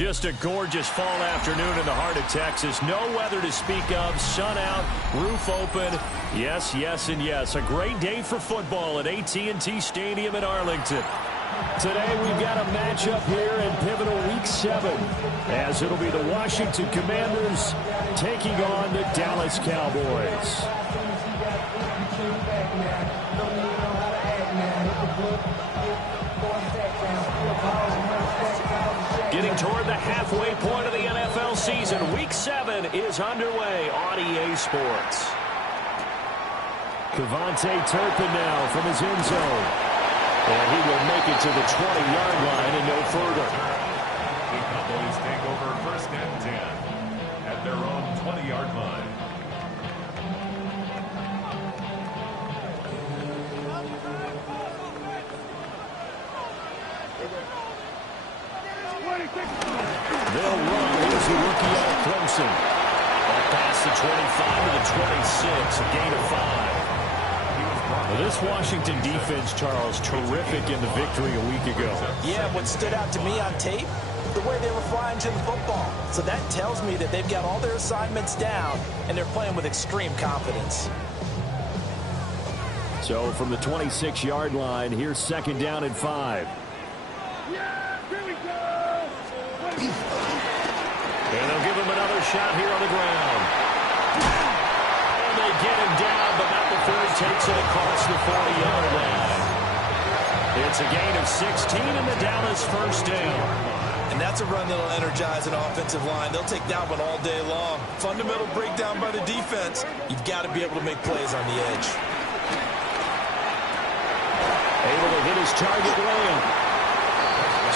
Just a gorgeous fall afternoon in the heart of Texas. No weather to speak of. Sun out, roof open. Yes, yes, and yes. A great day for football at AT&T Stadium in Arlington. Today we've got a matchup here in pivotal Week 7, as it'll be the Washington Commanders taking on the Dallas Cowboys. Getting toward the halfway point of the NFL season, Week 7 is underway on EA Sports. Cavante Turpin now from his end zone. And he will make it to the 20-yard line and no further. The Cowboys take over 1st and 10 at their own 20-yard line. They'll run. Here's the rookie out of Clemson. Back past the 25 to the 26, a gain of 5. Well, this Washington defense, Charles, terrific in the victory a week ago. Yeah, what stood out to me on tape, the way they were flying to the football. So that tells me that they've got all their assignments down, and they're playing with extreme confidence. So from the 26-yard line, here's 2nd down and 5. And they'll give him another shot here on the ground. And they get him down, but not before he takes it across the 40-yard line. It's a gain of 16 and the Dallas 1st down. And that's a run that'll energize an offensive line. They'll take that one all day long. Fundamental breakdown by the defense. You've got to be able to make plays on the edge. Able to hit his target lane.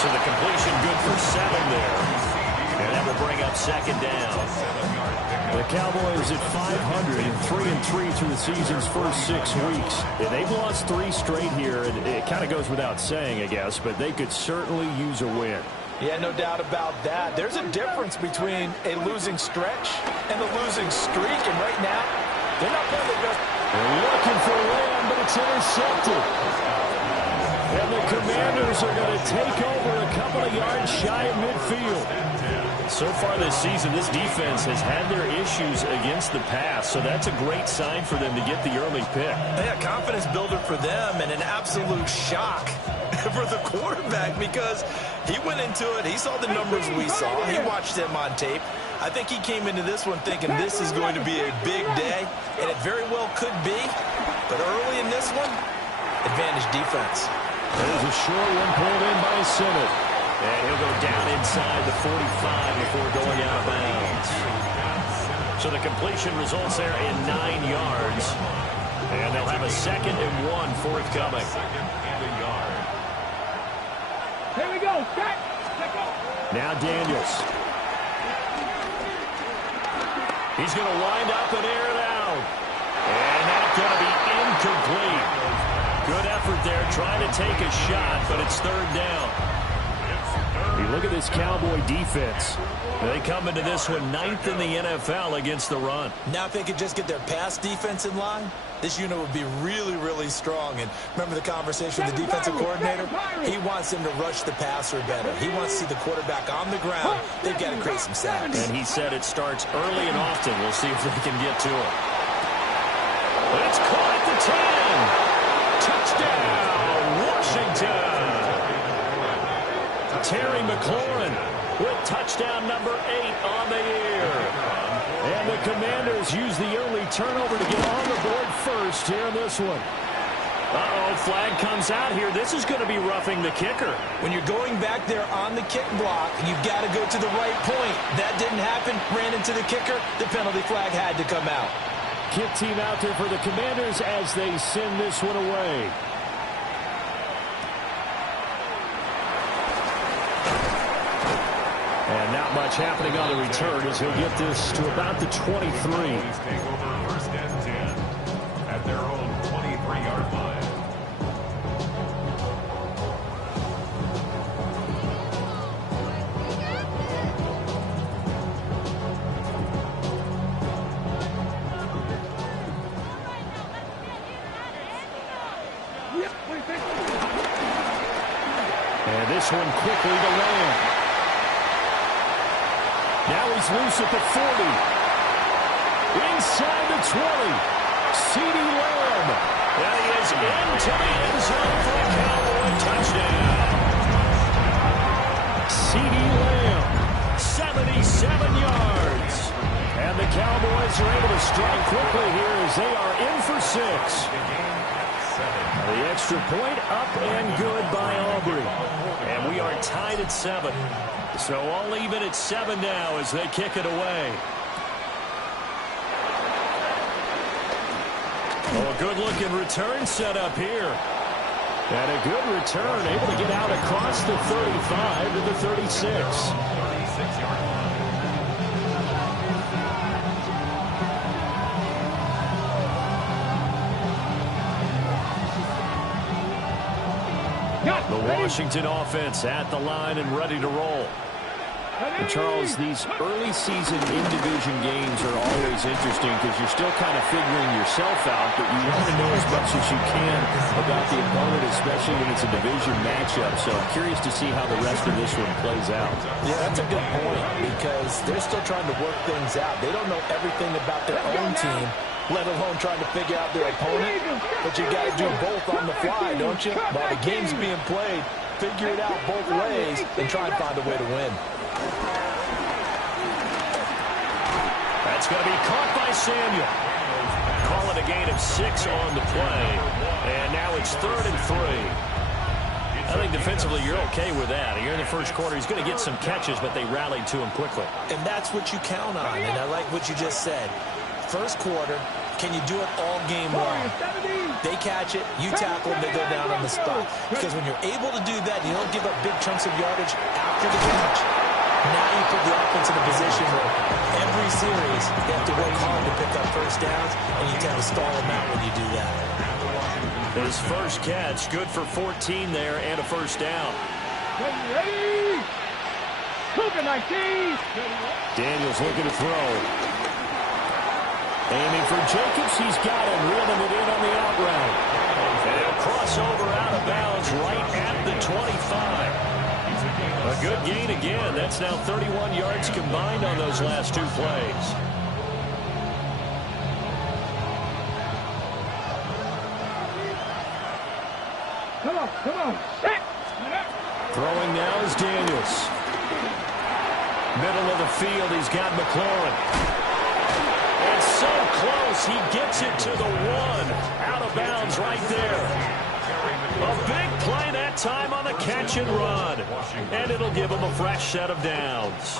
So the completion good for 7 there. And that will bring up 2nd down. The Cowboys at 500 and 3-3 through the season's first 6 weeks. Yeah, they've lost 3 straight here. And it kind of goes without saying, I guess, but they could certainly use a win. Yeah, no doubt about that. There's a difference between a losing stretch and a losing streak. And right now, they're not playing their best. They're looking for Lamb, but it's intercepted. And the Commanders are going to take over a couple of yards shy of midfield. So far this season, this defense has had their issues against the pass, so that's a great sign for them to get the early pick. Yeah, confidence builder for them and an absolute shock for the quarterback because he went into it. He saw the numbers we saw. He watched them on tape. I think he came into this one thinking this is going to be a big day, and it very well could be. But early in this one, advantage defense. There's a short one pulled in by Simmons. And he'll go down inside the 45 before going out of bounds. So the completion results there in 9 yards. And they'll have a 2nd and 1 forthcoming. Here we go. Set. Now Daniels. He's going to wind up and air it out. And that's going to be incomplete. Good effort there, trying to take a shot, but it's 3rd down. You look at this Cowboy defense. They come into this one 9th in the NFL against the run. Now if they could just get their pass defense in line, this unit would be really, really strong. And remember the conversation with the defensive coordinator? He wants them to rush the passer better. He wants to see the quarterback on the ground. They've got to create some sacks. And he said it starts early and often. We'll see if they can get to it. It's caught at the 10. Touchdown, Washington. Terry McLaurin with touchdown number 8 on the year. And the Commanders use the early turnover to get on the board first here in this one. Uh-oh, flag comes out here. This is going to be roughing the kicker. When you're going back there on the kick block, you've got to go to the right point. That didn't happen. Ran into the kicker. The penalty flag had to come out. Kick team out there for the Commanders as they send this one away. And not much happening on the return as he'll get this to about the 23. Take over 1st and 10 at their own 23-yard line. And this one quickly to Lamb. Now he's loose at the 40. Inside the 20. CeeDee Lamb. And he is into the end zone for a Cowboy touchdown. CeeDee Lamb, 77 yards. And the Cowboys are able to strike quickly here as they are in for 6. The extra point up and good by Aubrey. And we are tied at 7. So all even at 7 now as they kick it away. Oh, a good-looking return set up here. And a good return, able to get out across the 35 to the 36. 36-yard line. The Washington offense at the line and ready to roll. And Charles, these early season in-division games are always interesting because you're still kind of figuring yourself out, but you want to know as much as you can about the opponent, especially when it's a division matchup. So I'm curious to see how the rest of this one plays out. Yeah, that's a good point because they're still trying to work things out. They don't know everything about their own team, let alone trying to figure out their opponent. But you got to do both on the fly, don't you? While the game's being played, figure it out both ways and try and find a way to win. That's going to be caught by Samuel. Call it a gain of 6 on the play. And now it's 3rd and 3. I think defensively you're okay with that. Here in the first quarter, he's going to get some catches, but they rallied to him quickly. And that's what you count on, and I like what you just said. First quarter, can you do it all game long? They catch it, you tackle them, they go down on the spot. Because when you're able to do that, you don't give up big chunks of yardage after the catch. Now you put the offense in a position where every series they have to work hard to pick up first downs, and you kind of stall them out when you do that. His first catch, good for 14 there and a first down. Ready! Cougar 19! Daniels looking to throw. Aiming for Jacobs, he's got him, reeling it in on the out route. And a crossover out of bounds right at the 25. A good gain again. That's now 31 yards combined on those last 2 plays. Come on, set! Throwing now is Daniels. Middle of the field, he's got McLaurin. And so close, he gets it to the 1. Out of bounds right there. A big play that time on the catch and run. And it'll give him a fresh set of downs.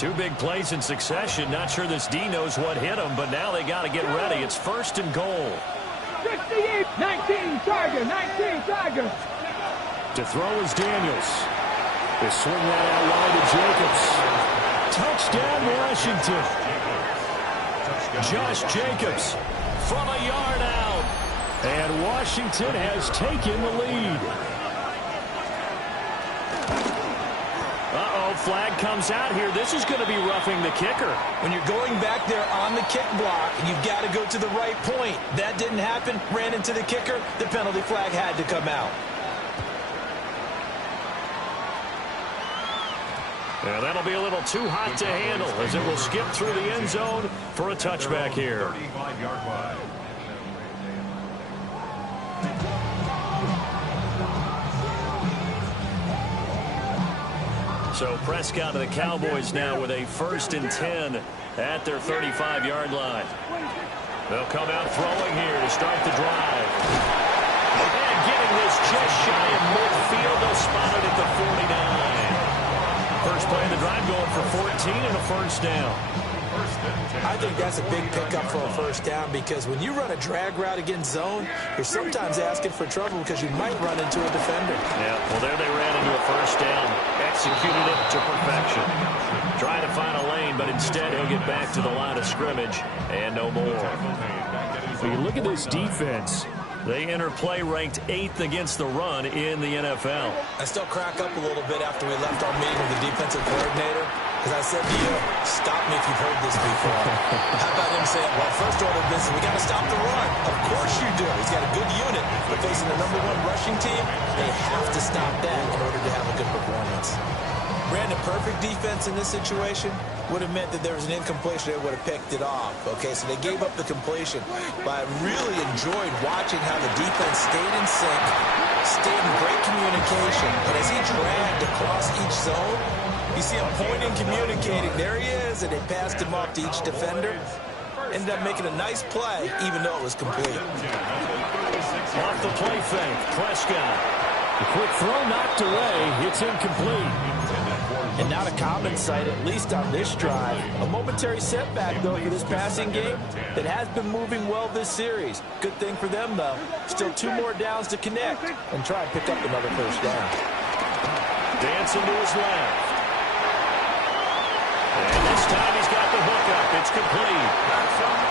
2 big plays in succession. Not sure this D knows what hit him, but now they got to get ready. It's 1st and goal. 68, 19, Tiger, 19, Tiger. To throw is Daniels. They swing that out wide to Jacobs. Touchdown, Washington. Josh Jacobs from a yard out. And Washington has taken the lead. Uh-oh, flag comes out here. This is going to be roughing the kicker. When you're going back there on the kick block, you've got to go to the right point. That didn't happen. Ran into the kicker. The penalty flag had to come out. Yeah, that'll be a little too hot to handle as it will skip through the end zone for a touchback here. 35-yard line. So Prescott of the Cowboys now with a 1st and 10 at their 35-yard line. They'll come out throwing here to start the drive. And getting this just shy of midfield, they'll spot it at the 49. First play of the drive going for 14 and a first down. I think that's a big pickup for a first down because when you run a drag route against zone, you're sometimes asking for trouble because you might run into a defender. Yeah, well, there they ran into a first down. Executed it to perfection. Trying to find a lane, but instead he'll get back to the line of scrimmage and no more. When you look at this defense, they enter play ranked 8th against the run in the NFL. I still crack up a little bit after we left our meeting with the defensive coordinator because I said to you, stop me if you've heard this before. How about him saying, well, first order of business, we got to stop the run. Of course you do. He's got a good unit. But facing the #1 rushing team, they have to stop that in order to have a good performance. Brandon, perfect defense in this situation would have meant that there was an incompletion. They would have picked it off. Okay, so they gave up the completion. But I really enjoyed watching how the defense stayed in sync, stayed in great communication. And as he dragged across each zone, you see him pointing, communicating. There he is, and they passed him off to each defender. Ended up making a nice play, even though it was complete. Off the play fake, Prescott. The quick throw knocked away. It's incomplete. And not a common sight, at least on this drive. A momentary setback, though, for this passing game that has been moving well this series. Good thing for them, though. Still 2 more downs to connect and try and pick up another first down. Dancing to his left. And this time he's got the hook up. It's complete.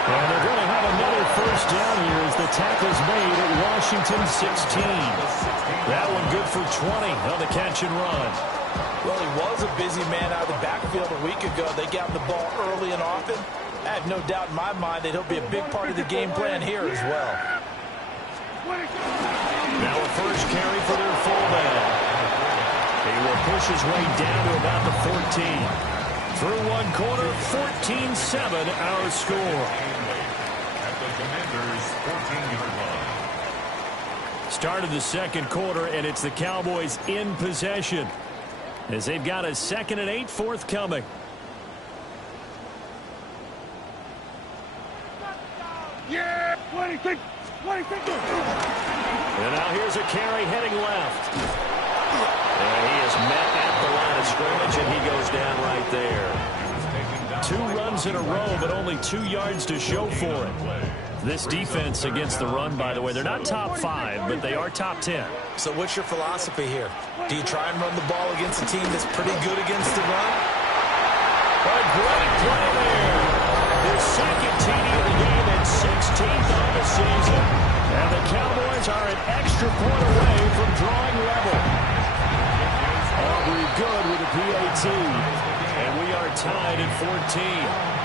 And they're going to have another first down here as the tackle's made at Washington 16. That one good for 20 on the catch and run. Well, he was a busy man out of the backfield a week ago. They got the ball early and often. I have no doubt in my mind that he'll be a big part of the game plan here as well. Now a first carry for their fullback. He will push his way down to about the 14. Through one quarter, 14-7 our score. At the Commanders' 14-yard line. Start of the second quarter, and it's the Cowboys in possession as they've got a 2nd and 8 forthcoming. Yeah, 26. And now here's a carry heading left. And he is met at the line of scrimmage, and he goes down right there. 2 runs in a row, but only 2 yards to show for it. This defense against the run, by the way, they're not top 5, but they are top 10. So what's your philosophy here? Do you try and run the ball against a team that's pretty good against the run? A great play there. His second TD of the game and 16th on the season. And the Cowboys are an extra point away from drawing level. Aubrey good with a PAT. And we are tied at 14.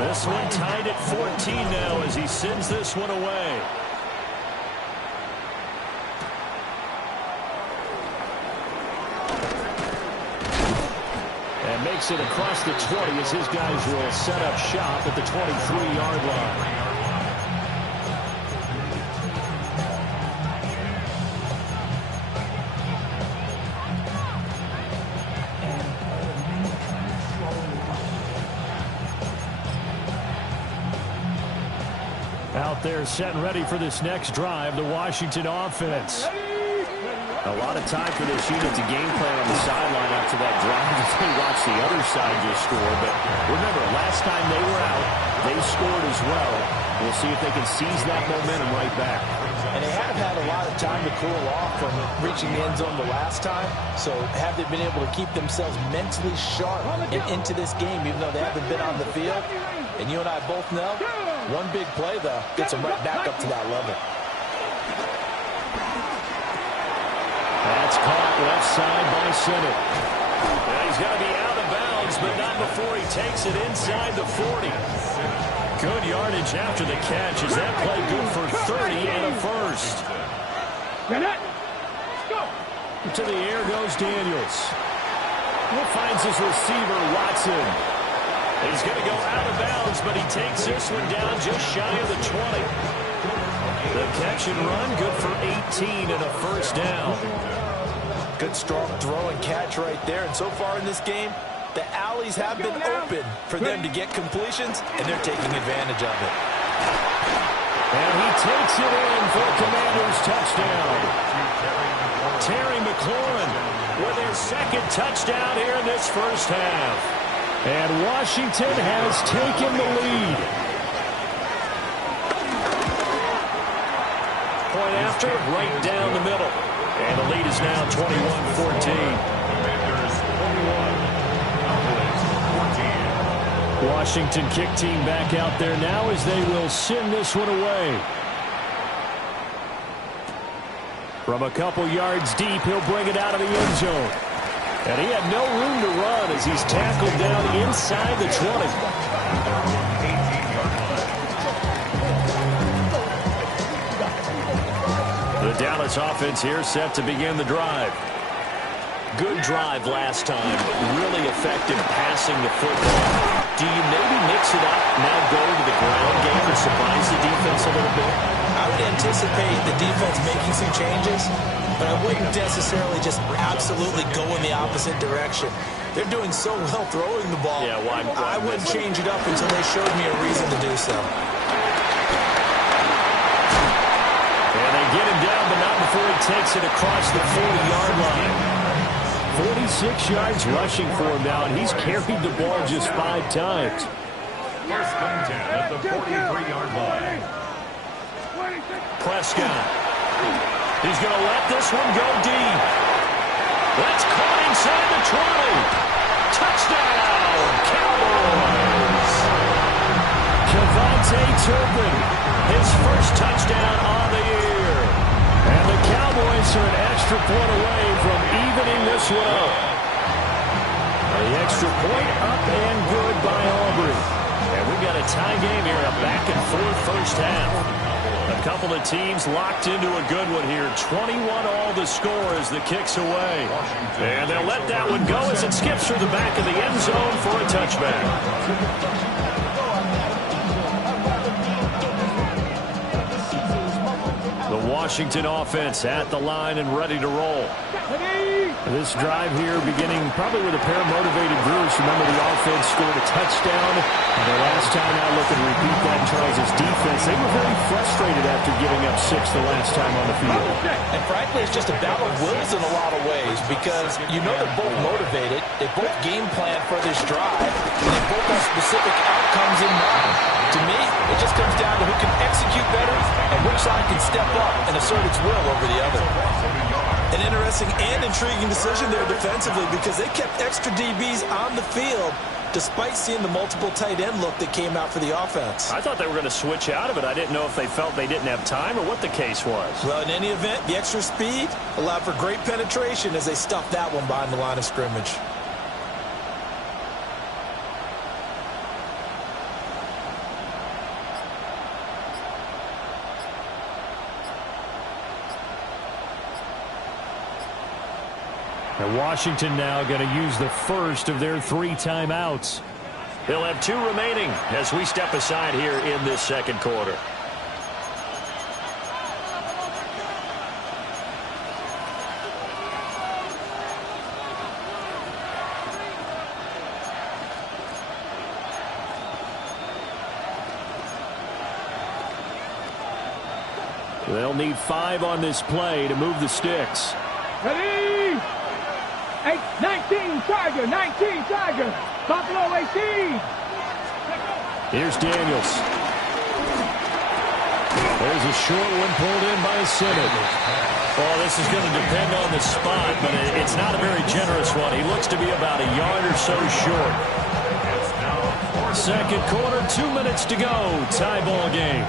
This one tied at 14 now as he sends this one away. And makes it across the 20 as his guys will set up shop at the 23-yard line. Out there set and ready for this next drive, the Washington offense. A lot of time for this unit to game plan on the sideline after that drive as they watch the other side just score. But remember, last time they were out, they scored as well. We'll see if they can seize that momentum right back. And they have had a lot of time to cool off from reaching the end zone the last time. So have they been able to keep themselves mentally sharp into this game, even though they haven't been on the field? And you and I both know, one big play, though, gets them right back up to that level. That's caught left side by center. And he's going to be out of bounds, but not before he takes it inside the 40. Good yardage after the catch. Is that play good for 30 and a first? To the air goes Daniels. He finds his receiver, Watson. He's going to go out of bounds, but he takes this one down just shy of the 20. The catch and run, good for 18 and a first down. Good strong throw and catch right there. And so far in this game, the alleys have been open for them to get completions, and they're taking advantage of it. And he takes it in for a Commanders touchdown. Terry McLaurin with his second touchdown here in this first half. And Washington has taken the lead. Point after, right down the middle. And the lead is now 21-14. Commanders 21, Cowboys 14. Washington kick team back out there now as they will send this one away. From a couple yards deep, he'll bring it out of the end zone. And he had no room to run as he's tackled down inside the 20. The Dallas offense here set to begin the drive. Good drive last time, but really effective passing the football. Do you maybe mix it up, now go to the ground game and surprise the defense a little bit? I would anticipate the defense making some changes, but I wouldn't necessarily just absolutely go in the opposite direction. They're doing so well throwing the ball. Yeah, why I wouldn't change it up until they showed me a reason to do so. And they get him down, but not before he takes it across the 40-yard line. 46 yards rushing for him now, and he's carried the ball just 5 times. First and 10 at the 43-yard line. Prescott. He's going to let this one go deep. That's caught inside the 20. Touchdown, Cowboys. Devontae Turpin, his first touchdown on the year. And the Cowboys are an extra point away from evening this one up. The extra point up and good by Aubrey. And we've got a tie game here, a back-and-forth first half. A couple of teams locked into a good one here. 21-all the score as the kick's away. And they'll let that one go as it skips through the back of the end zone for a touchback. The Washington offense at the line and ready to roll. This drive here beginning probably with a pair of motivated Brewers. Remember, the offense scored a touchdown. And the last time out, looking to repeat that, Charles' defense. They were very frustrated after giving up 6 the last time on the field. And frankly, it's just a battle of wills in a lot of ways because you know they're both motivated. They both game plan for this drive. And they both have specific outcomes in mind. To me, it just comes down to who can execute better and which side can step up and assert its will over the other. An interesting and intriguing decision there defensively because they kept extra DBs on the field despite seeing the multiple tight end look that came out for the offense. I thought they were going to switch out of it. I didn't know if they felt they didn't have time or what the case was. Well, in any event, the extra speed allowed for great penetration as they stuffed that one behind the line of scrimmage. And Washington now going to use the first of their 3 timeouts. They'll have 2 remaining as we step aside here in this second quarter. They'll need 5 on this play to move the sticks. Ready? 19 Tiger, 19 Tiger. Buffalo 18. Here's Daniels. There's a short one pulled in by Simmons. Oh, this is going to depend on the spot, but it's not a very generous one. He looks to be about a yard or so short. Second quarter, 2 minutes to go. Tie ball game.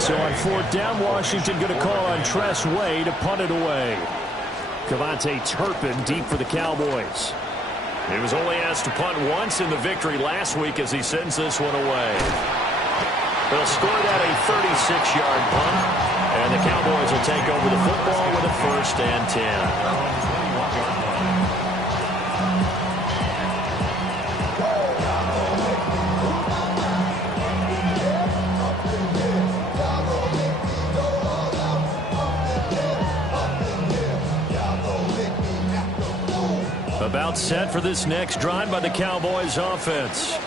So on 4th down, Washington going to call on Tress Way to punt it away. Devontae Turpin deep for the Cowboys. He was only asked to punt once in the victory last week as he sends this one away. They'll score that a 36-yard punt, and the Cowboys will take over the football with a 1st and 10. About set for this next drive by the Cowboys offense.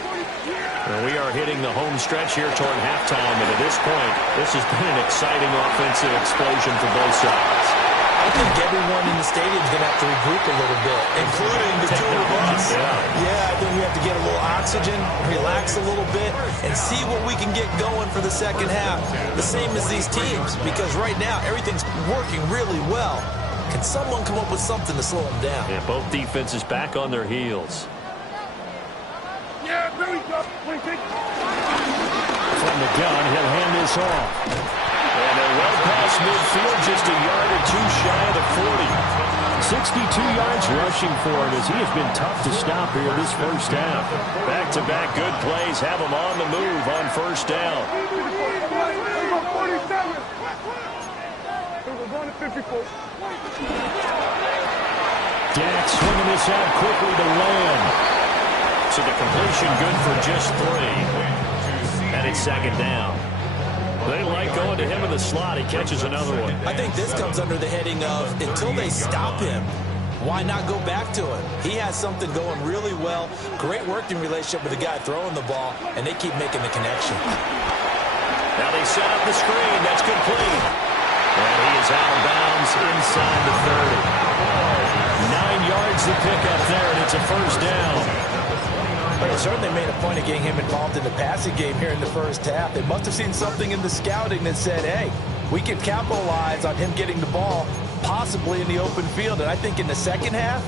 And we are hitting the home stretch here toward halftime, and at this point, this has been an exciting offensive explosion for both sides. I think everyone in the stadium is going to have to regroup a little bit, including the 2 of us. Yeah, I think we have to get a little oxygen, relax a little bit, and see what we can get going for the second half. The same as these teams, because right now, everything's working really well. Can someone come up with something to slow them down? Yeah, both defenses back on their heels. Yeah, there we go. From the gun, he'll hand this off. And they're well past midfield, just a yard or 2 shy of the 40. 62 yards rushing for him as he has been tough to stop here this first half. Back-to-back good plays have him on the move on 1st down. 47. We're going to 54. Dak swinging this out quickly to land. So the completion good for just 3. And it's second down. They like going to him in the slot. He catches another one. I think this comes under the heading of until they stop him, why not go back to him? He has something going really well. Great working relationship with the guy throwing the ball, and they keep making the connection. Now they set up the screen. That's complete. And he is out of bounds inside the 30. 9 yards to pick up there, and it's a first down. They certainly made a point of getting him involved in the passing game here in the first half. They must have seen something in the scouting that said, hey, we can capitalize on him getting the ball, possibly in the open field. And I think in the second half,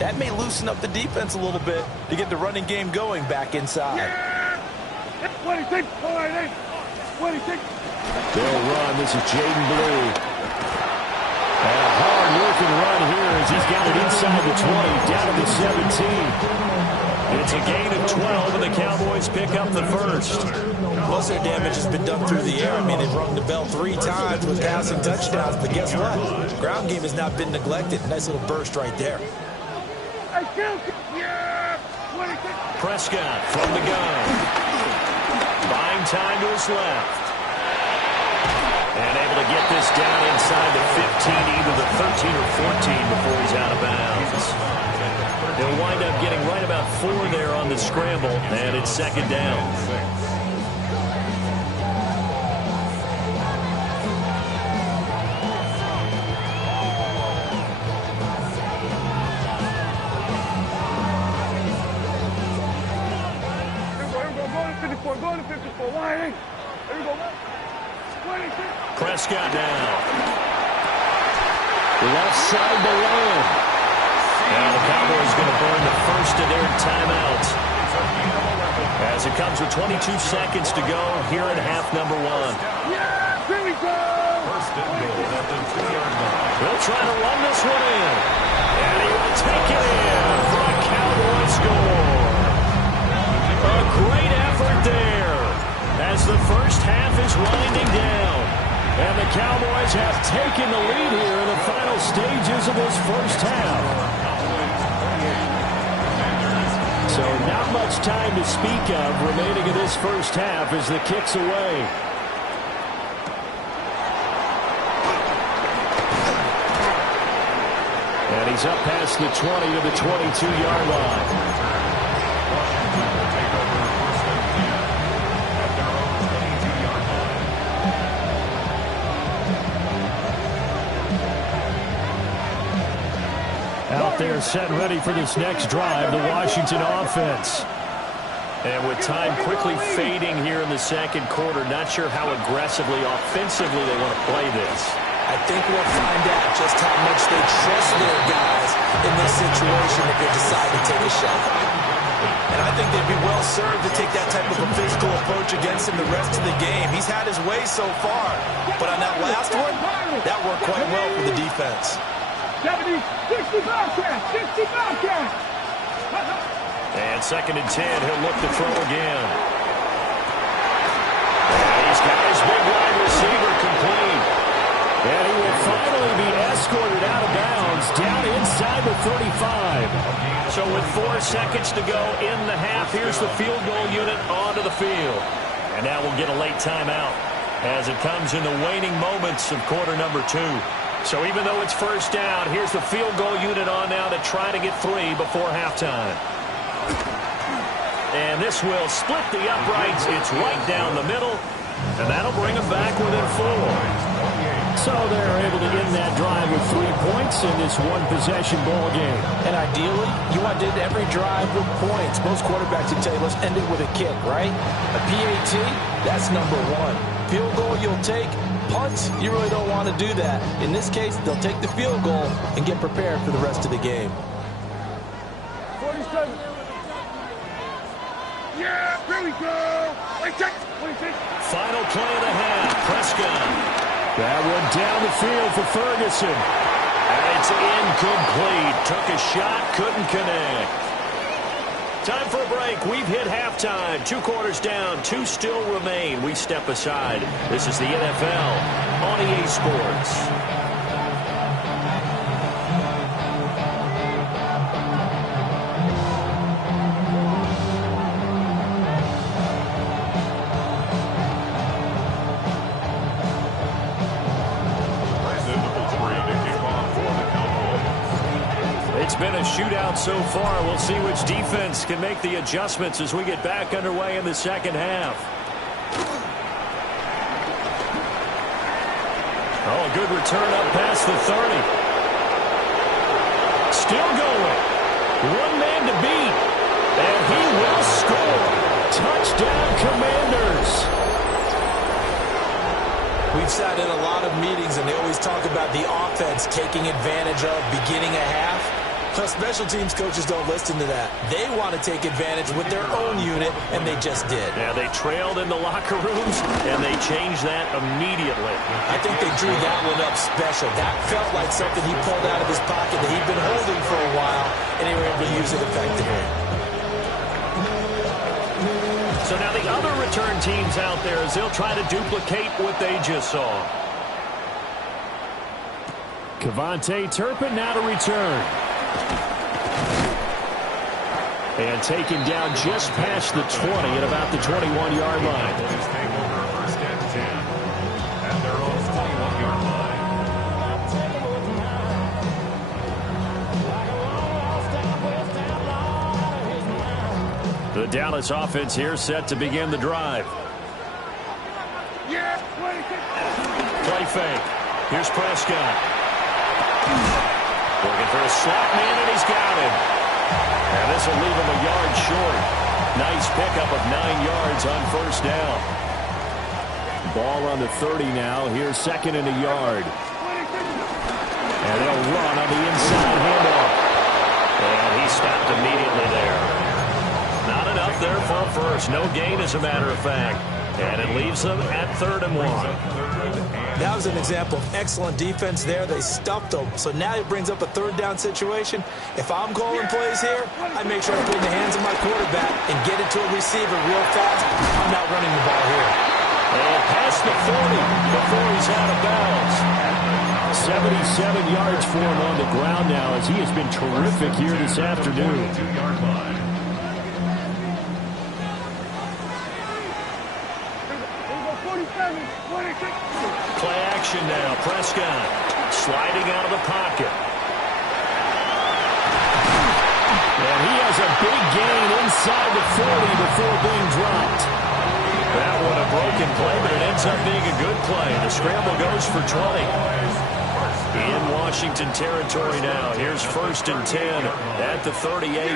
that may loosen up the defense a little bit to get the running game going back inside. 26, 26. They'll run. This is Jaden Blue. And a hard-working run here as he's got it inside the 20, down to the 17. It's a gain of 12, and the Cowboys pick up the first. Most of their damage has been done through the air. I mean, they've rung the bell 3 times with passing touchdowns, but guess what? Ground game has not been neglected. Nice little burst right there. Prescott from the gun. Buying time to his left. And able to get this down inside the 15, either the 13 or 14 before he's out of bounds. They'll wind up getting right about 4 there on the scramble, and it's second down. Going to 54. Why? There you go. 26. Prescott down. Left side to land. Now the Cowboys going to burn the first of their timeouts as it comes with 22 seconds to go here in half number 1. Yeah, here we go. First and goal at the 2-yard line. He'll try to run this one in. And he will take it in for a Cowboy score. A great effort there as the first half is winding down. And the Cowboys have taken the lead here in the final stages of this first half. So not much time to speak of remaining in this first half as the kick's away. And he's up past the 20 to the 22-yard line. Out there set ready for this next drive, the Washington offense. And with time quickly fading here in the second quarter, not sure how aggressively, offensively they want to play this. I think we'll find out just how much they trust their guys in this situation if they decide to take a shot. And I think they'd be well served to take that type of a physical approach against him the rest of the game. He's had his way so far, but on that last one, that worked quite well for the defense. 70, 60 Bobcats, 60 Bobcats. And second and 10, he'll look to throw again. And he's got his big wide receiver complete. And he will finally be escorted out of bounds down inside the 35. So with 4 seconds to go in the half, here's the field goal unit onto the field. And now we'll get a late timeout as it comes in the waning moments of quarter number 2. So even though it's first down, here's the field goal unit on now to try to get 3 before halftime. And this will split the uprights. It's right down the middle, and that'll bring them back within 4. So they're able to end that drive with 3 points in this one-possession ball game. And ideally, you want to end every drive with points. Most quarterbacks would tell you, let's end it with a kick, right? A PAT, that's number 1. Field goal you'll take. Punts, you really don't want to do that. In this case, they'll take the field goal and get prepared for the rest of the game. 47. Yeah, here we go. Wait, check. 26. Final play of the half. Prescott. That one down the field for Ferguson. And it's incomplete. Took a shot, couldn't connect. Time for a break. We've hit halftime. 2 quarters down. 2 still remain. We step aside. This is the NFL on EA Sports. It's been a shootout so far. We'll see which defense can make the adjustments as we get back underway in the second half. Oh, a good return up past the 30. Still going. One man to beat. And he will score. Touchdown, Commanders. We've sat in a lot of meetings, and they always talk about the offense taking advantage of beginning a half. Special teams coaches don't listen to that. They want to take advantage with their own unit, and they just did. Yeah, they trailed in the locker rooms, and they changed that immediately. I think they drew that one up special. That felt like something he pulled out of his pocket that he'd been holding for a while, and they were able to use it effectively. So now the other return teams out there as they'll try to duplicate what they just saw. Kevontae Turpin now to return. And taken down just past the 20 at about the 21-yard line. Take over first and 10 at their own 21-yard line. The Dallas offense here set to begin the drive. Play fake. Here's Prescott. Looking for a slot man, and he's got him. And this will leave him a yard short. Nice pickup of 9 yards on first down. Ball on the 30 now. Here's second and a yard. And they'll run on the inside handoff. And he stopped immediately there. Not enough there for a first. No gain, as a matter of fact. And it leaves them at 3rd and 1. That was an example of excellent defense there. They stuffed them. So now it brings up a 3rd down situation. If I'm calling plays here, I make sure I put it in the hands of my quarterback and get it to a receiver real fast. I'm not running the ball here. And past the 40 before he's out of bounds. 77 yards for him on the ground now as he has been terrific here this afternoon. 2-yard line. Play action now. Prescott sliding out of the pocket. And he has a big gain inside the 40 before being dropped. That one a broken play, but it ends up being a good play. The scramble goes for 20. In Washington territory now. Here's 1st and 10 at the 38. One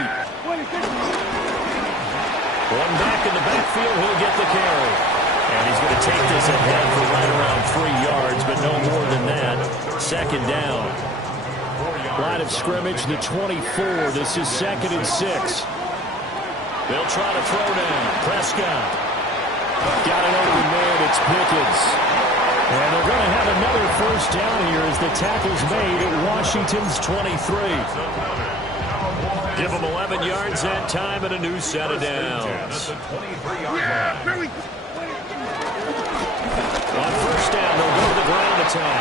back in the backfield. He'll get the carry. And he's going to take this ahead for right around 3 yards, but no more than that. 2nd down. Line of scrimmage, the 24. This is 2nd and 6. They'll try to throw down. Prescott. Got an open man. It's Pickens. And they're going to have another 1st down here as the tackle's made at Washington's 23. Give them 11 yards that time and a new set of downs. On 1st down, they'll go to the ground attack.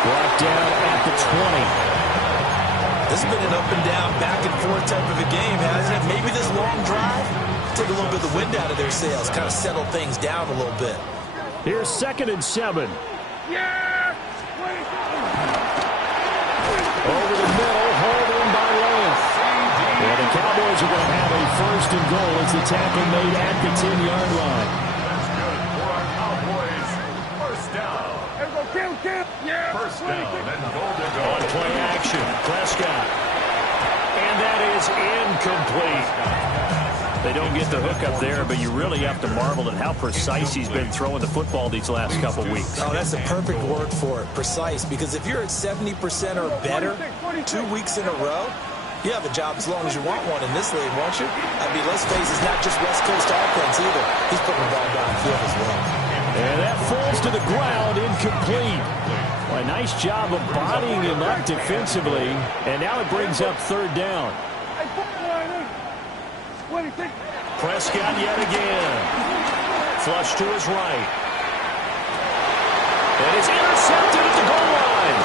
Brought down at the 20. This has been an up and down, back and forth type of a game, hasn't it? Maybe this long drive took a little bit of the wind out of their sails, kind of settled things down a little bit. Here's 2nd and 7. Over the middle, hauled in by Lance. And the Cowboys are going to have a 1st and goal as the tackle made at the 10-yard line. First down and goal to go. On play action, Prescott. And that is incomplete. They don't get the hook up there, but you really have to marvel at how precise he's been throwing the football these last couple weeks. Oh, that's the perfect word for it, precise, because if you're at 70% or better 2 weeks in a row, you have a job as long as you want one in this league, won't you? I mean, let's face it, it's not just West Coast offense either. He's putting the ball downfield as well. And that falls to the ground, incomplete. Well, a nice job of bodying him up defensively, and now it brings up 3rd down. 26. Prescott yet again. Flush to his right. And it's intercepted at the goal line.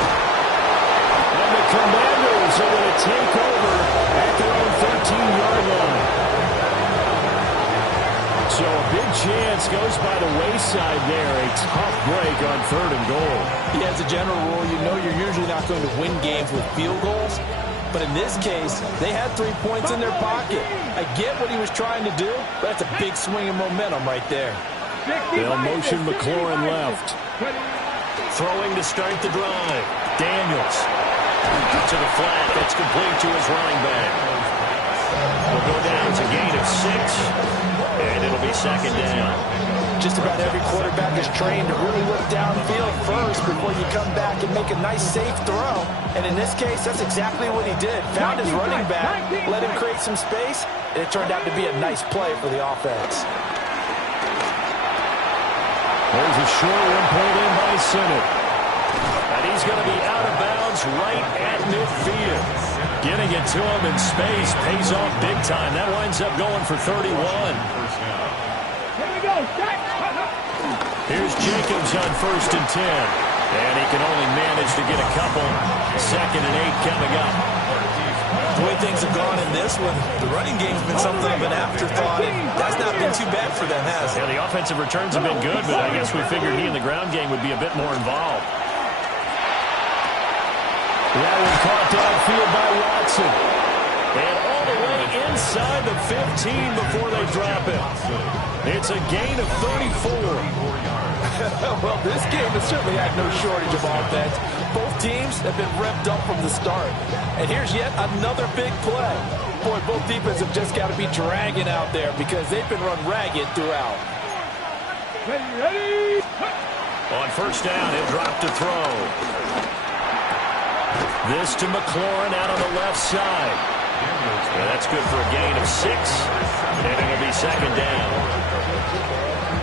And the Commanders are going to take over at their own 13-yard line. So a big chance goes by the wayside there. A tough break on 3rd and goal. Yeah, as a general rule, you know you're usually not going to win games with field goals. But in this case, they had 3 points in their pocket. I get what he was trying to do, but that's a big swing of momentum right there. They'll motion McLaurin left. Throwing to start the drive. Daniels. To the flat. That's complete to his running back. Will go down as a gain of 6. And it'll be 2nd down. Just about every quarterback is trained to really look downfield first before you come back and make a nice, safe throw. And in this case, that's exactly what he did. Found his running back, let him create some space, and it turned out to be a nice play for the offense. There's a short one pulled in by Sinnott. And he's going to be out of bounds right at midfield. Getting it to him in space pays off big time. That winds up going for 31. Here we go. Here's Jacobs on 1st and 10. And he can only manage to get a couple. 2nd and 8 coming up. The way things have gone in this one, the running game's been something of an afterthought, and that's not been too bad for them, has it? Yeah, the offensive returns have been good, but I guess we figured he in the ground game would be a bit more involved. That was caught downfield by Watson. And all the way inside the 15 before they drop it. It's a gain of 34. Well, this game has certainly had no shortage of offense. Both teams have been revved up from the start. And here's yet another big play. Boy, both defenses have just got to be dragging out there because they've been run ragged throughout. Ready? On 1st down, he'll drop to throw. This to McLaurin out on the left side. Yeah, that's good for a gain of 6. And it'll be 2nd down.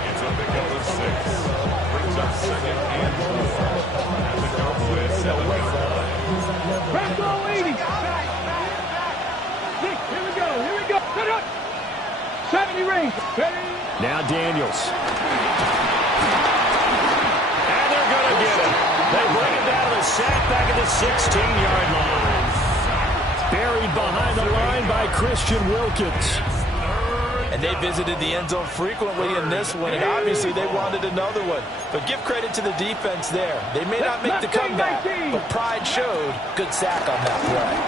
It's a pickup of 6. Brings up 2nd and 4. And the Cowboys 7-yard line. Press all 80. 6. Here we go. Here we go. Cut it. 70 range. Ready? Now Daniels. And they're going to get it. They bring it down to the sack back at the 16-yard line. Buried behind the line by Christian Wilkins. And they visited the end zone frequently in this one, and obviously they wanted another one. But give credit to the defense there. They may not make the comeback, but pride showed. Good sack on that play.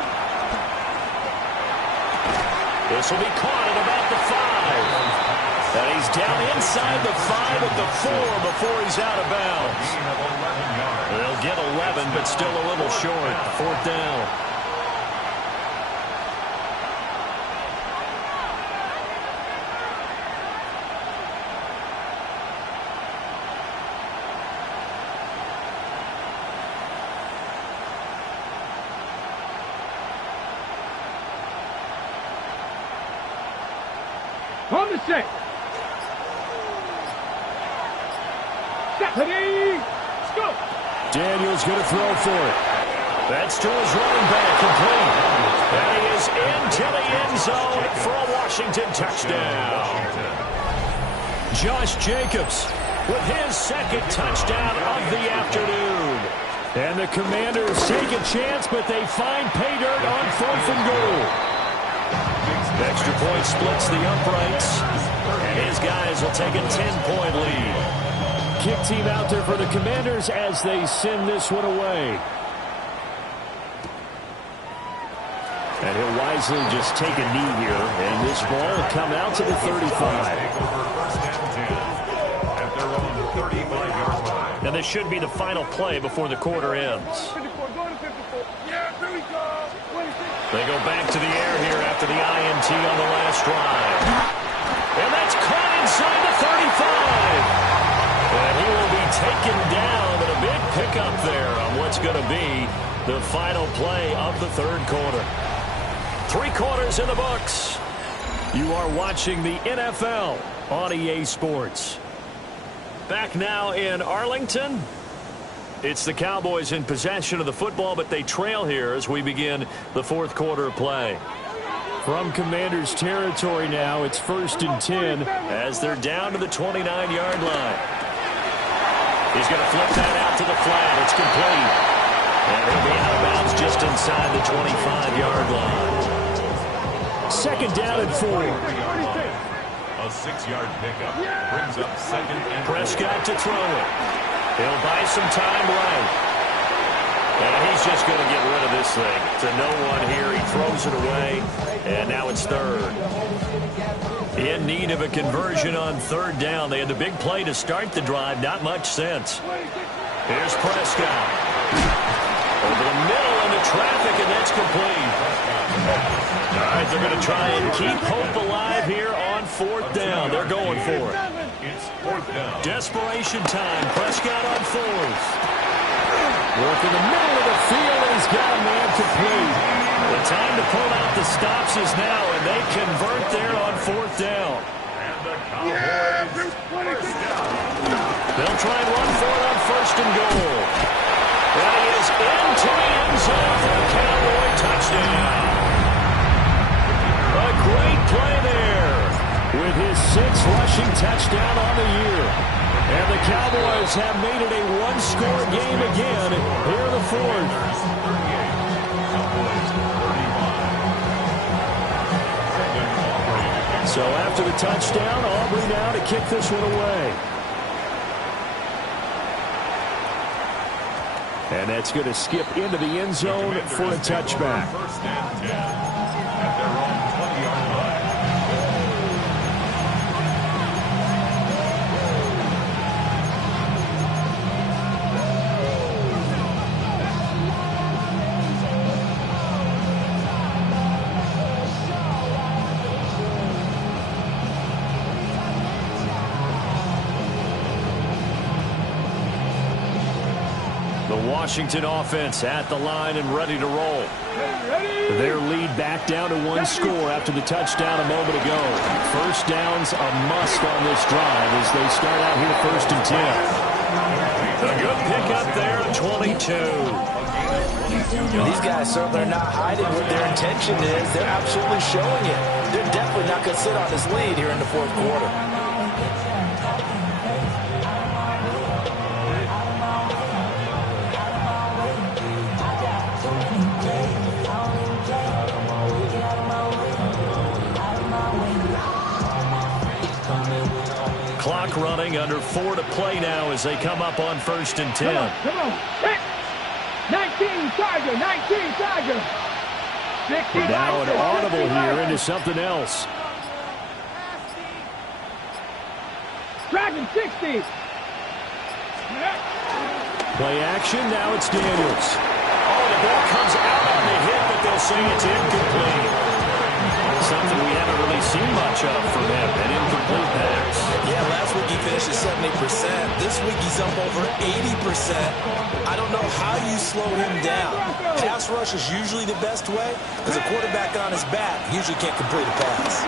This will be caught at about the 5. And he's down inside the 5 at the 4 before he's out of bounds. They'll get 11, but still a little short. 4th down. On the 6. Ready? Let's go. Daniels going to throw for it. That's to his running back, complete. And he is into the end zone for a Washington touchdown. Josh Jacobs with his 2nd touchdown of the afternoon. And the Commanders take a chance, but they find pay dirt on 4th and goal. Extra point splits the uprights, and his guys will take a 10-point lead. Kick team out there for the Commanders as they send this one away. And he'll wisely just take a knee here, and this ball will come out to the 35. At their own 35-yard line. And this should be the final play before the quarter ends. 54, go to 54. Yeah, here we go. 26. They go back to the air here after the INT on the last drive. And that's caught inside the 35. And he will be taken down, and a big pickup there on what's going to be the final play of the 3rd quarter. 3 quarters in the books. You are watching the NFL on EA Sports. Back now in Arlington. It's the Cowboys in possession of the football, but they trail here as we begin the 4th quarter of play. From Commanders territory now, it's 1st and 10 as they're down to the 29-yard line. He's going to flip that out to the flat. It's complete. And he'll be out of bounds just inside the 25-yard line. 2nd down and 4. A 6-yard pickup brings up 2nd and 4. Prescott to throw it. He'll buy some time right. And he's just going to get rid of this thing. To no one here. He throws it away. And now it's 3rd. In need of a conversion on 3rd down. They had the big play to start the drive. Not much sense. Here's Prescott. Over the middle into traffic, and that's complete. All right, they're going to try and keep hope alive here on 4th down. They're going for it. It's 4th down. Desperation time. Prescott on 4th. Work in the middle of the field, and he's got a man complete. The time to pull out the stops is now, and they convert there on 4th down. And the Cowboys first down. They'll try and run for it on 1st and goal. And he is into the end zone for a Cowboy touchdown. A great play there with his 6th rushing touchdown on the year. And the Cowboys have made it a one-score game again here in the 4th. So after the touchdown, Aubrey now to kick this one away. And that's going to skip into the end zone for a touchback. 1st and 10 at their own 20-yard line. Washington offense at the line and ready to roll. Their lead back down to 1 score after the touchdown a moment ago. 1st down's a must on this drive as they start out here 1st and 10. A good pickup there at 22. These guys certainly are not hiding what their intention is. They're absolutely showing it. They're definitely not going to sit on this lead here in the 4th quarter. Clock running, under 4 to play now as they come up on 1st and 10. Come on. 19 Tiger, 19 Tiger. 60 Now an audible here into something else. Dragon 60. Play action, now it's Daniels. Oh, the ball comes out on the hit, but they'll say it's incomplete. Something we haven't really seen much of from him, an incomplete pass. Yeah, last week he finished at 70%. This week he's up over 80%. I don't know how you slow him down. Pass rush is usually the best way, because a quarterback on his back usually can't complete a pass.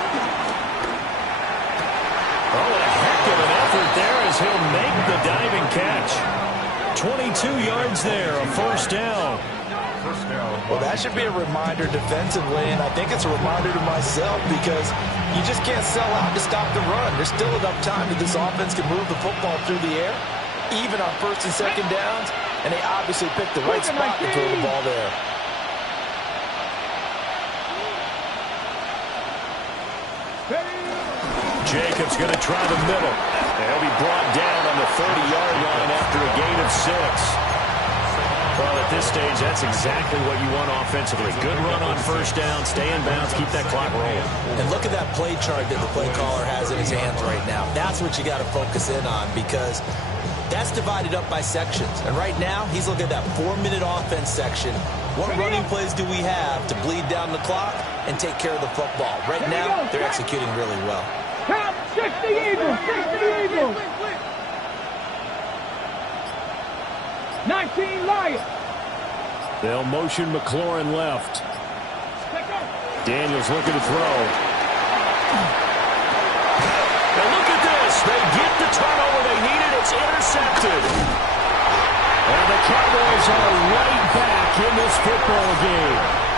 Oh, a heck of an effort there as he'll make the diving catch. 22 yards there, a 1st down. Well, that should be a reminder defensively, and I think it's a reminder to myself because you just can't sell out to stop the run. There's still enough time that this offense can move the football through the air, even on 1st and 2nd downs, and they obviously picked the right spot to throw the ball there. Jacobs going to try the middle. He'll be brought down on the 30-yard line after a gain of 6. Well, at this stage, that's exactly what you want offensively. Good run on 1st down, stay in bounds, keep that clock rolling. And look at that play chart that the play caller has in his hands right now. That's what you got to focus in on because that's divided up by sections. And right now, he's looking at that 4-minute offense section. What running plays do we have to bleed down the clock and take care of the football? Right now, they're executing really well. Count 60 Eagles, 60 Eagles. 19 Lions. They'll motion McLaurin left. Daniels looking to throw. And look at this. They get the turnover they needed. It's intercepted. And the Cowboys are right back in this football game.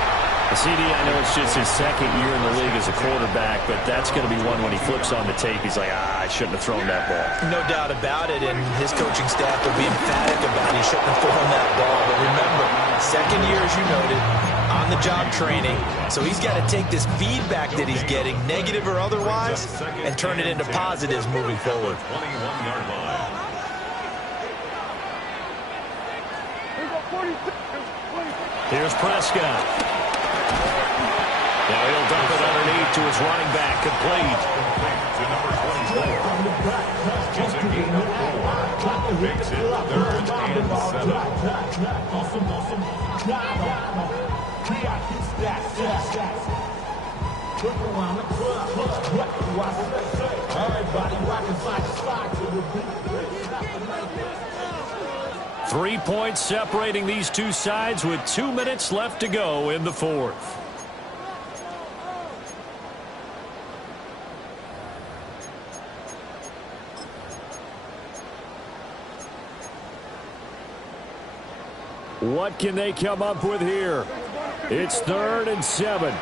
CD, I know it's just his second year in the league as a quarterback, but that's going to be one when he flips on the tape, he's like, I shouldn't have thrown that ball. No doubt about it, and his coaching staff will be emphatic about he shouldn't have thrown that ball. But remember, second year, as you noted, on-the-job training, so he's got to take this feedback that he's getting, negative or otherwise, and turn it into positives moving forward. 21-yard line. Here's Prescott. Now he'll dump it underneath to his running back, complete. To number 24. It's a gain of 4. Makes it 3rd and 7. 3 points separating these two sides with 2 minutes left to go in the fourth. What can they come up with here? It's 3rd and 7.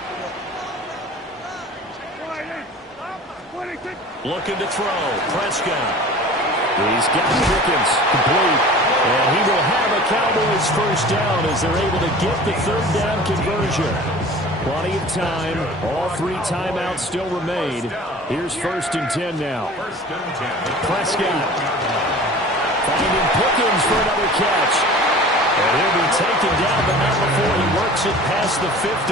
Looking to throw. Prescott. He's got Pickens complete. And he will have a Cowboys first down as they're able to get the 3rd down conversion. Plenty of time. All 3 timeouts still remain. Here's 1st and 10 now. Prescott finding Pickens for another catch. And he'll be taken down, but not before he works it past the 50.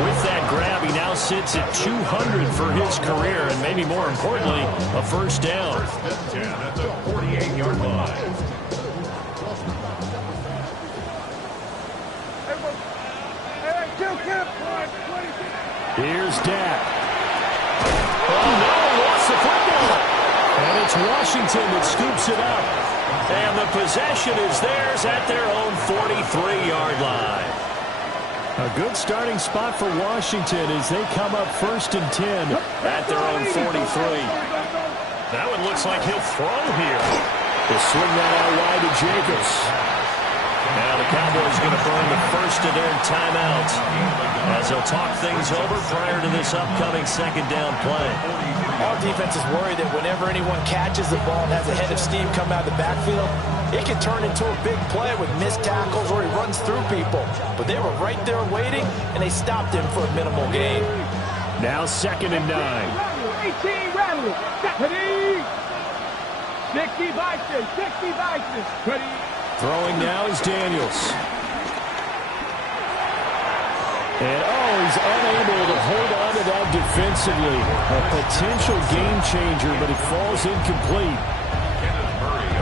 With that grab, he now sits at 200 for his career, and maybe more importantly, a first down. 1st and 10 at the 48-yard line. Here's Dak. Oh, no, lost the football. And it's Washington that scoops it up. And the possession is theirs at their own 43-yard line. A good starting spot for Washington as they come up 1st and 10 at their own 43. That one looks like he'll throw here. They'll swing that out wide to Jacobs. Now the Cowboys going to burn the first of their timeout as they'll talk things over prior to this upcoming 2nd down play. Our defense is worried that whenever anyone catches the ball and has a head of steam come out of the backfield, it can turn into a big play with missed tackles or he runs through people. But they were right there waiting, and they stopped him for a minimal gain. Now 2nd and 9. 18, rattle. 60 Vikings, 60 Vikings. Ready. Throwing now is Daniels. And, he's unable to hold on to that defensively. A potential game changer, but it falls incomplete.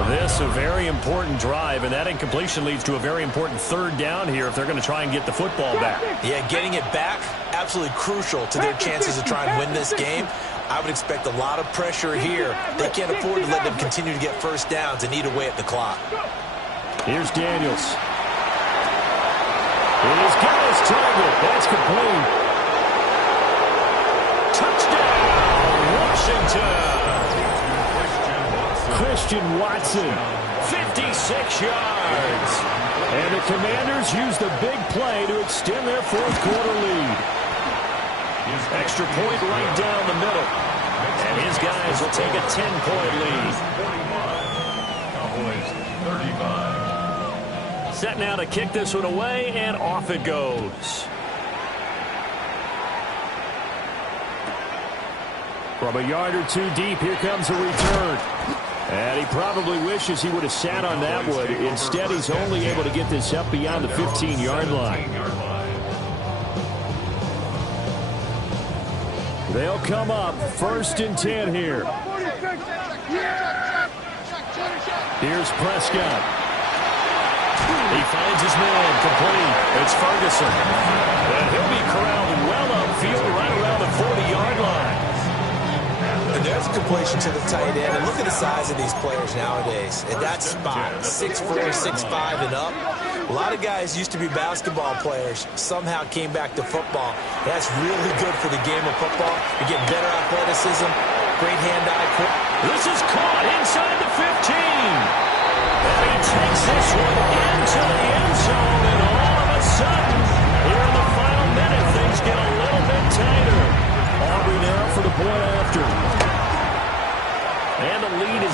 This a very important drive, and that incompletion leads to a very important 3rd down here if they're going to try and get the football back. Yeah, getting it back, absolutely crucial to their chances to try and win this game. I would expect a lot of pressure here. They can't afford to let them continue to get first downs and eat away at the clock. Here's Daniels. He's got his target. That's complete. Touchdown, Washington. Christian Watson, 56 yards. And the Commanders use the big play to extend their 4th quarter lead. Extra point right down the middle. And his guys will take a 10-point lead. Cowboys 35. Set now to kick this one away, and off it goes. From a yard or 2 deep, here comes a return. And he probably wishes he would have sat on that one. Instead, he's only able to get this up beyond the 15-yard line. They'll come up 1st and 10 here. Here's Prescott. He finds his man complete. It's Ferguson. And he'll be corralled well upfield right around the 40-yard line. And there's a completion to the tight end. And look at the size of these players nowadays. At that spot, 6'4", 6'5", and up. A lot of guys used to be basketball players, somehow came back to football. That's really good for the game of football. You're getting better athleticism, great hand-eye quick. This is caught inside the 15. And he takes this one into the end zone. And all of a sudden, here in the final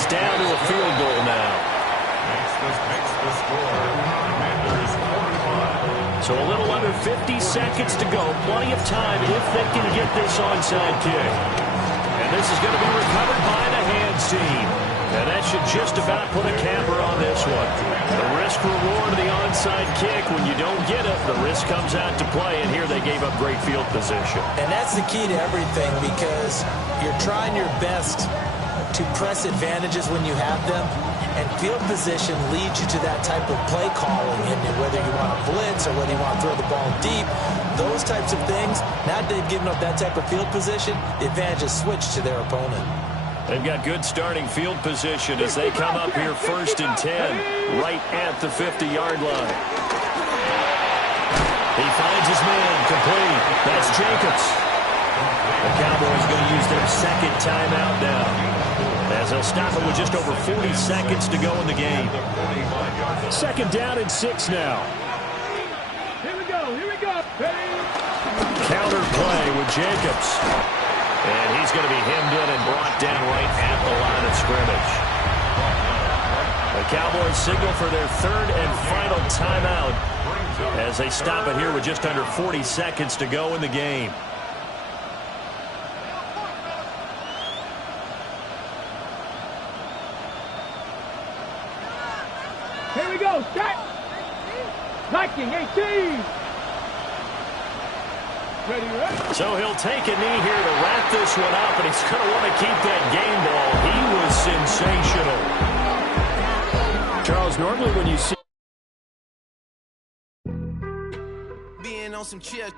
down to a field goal now. Makes the score. Commanders 45. So a little under 50 seconds to go. Plenty of time if they can get this onside kick. And this is going to be recovered by the hands team. And that should just about put a capper on this one. The risk reward of the onside kick. When you don't get it, the risk comes out to play. And here they gave up great field position. And that's the key to everything, because you're trying your best to press advantages when you have them. And field position leads you to that type of play calling. And whether you want to blitz or whether you want to throw the ball deep, those types of things, now they've given up that type of field position, the advantage is switched to their opponent. They've got good starting field position as they come up here 1st and 10, right at the 50-yard line. He finds his man, complete. That's Jacobs. The Cowboys going to use their second timeout now, as they'll stop it with just over 40 seconds to go in the game. 2nd down and 6 now. Here we go, here we go. Counter play with Jacobs. And he's going to be hemmed in and brought down right at the line of scrimmage. The Cowboys signal for their 3rd and final timeout as they stop it here with just under 40 seconds to go in the game. Here we go, set. Viking 18. Ready, ready. So he'll take a knee here to wrap this one up, and he's going to want to keep that game ball. He was sensational. Charles, normally when you see being on some chill.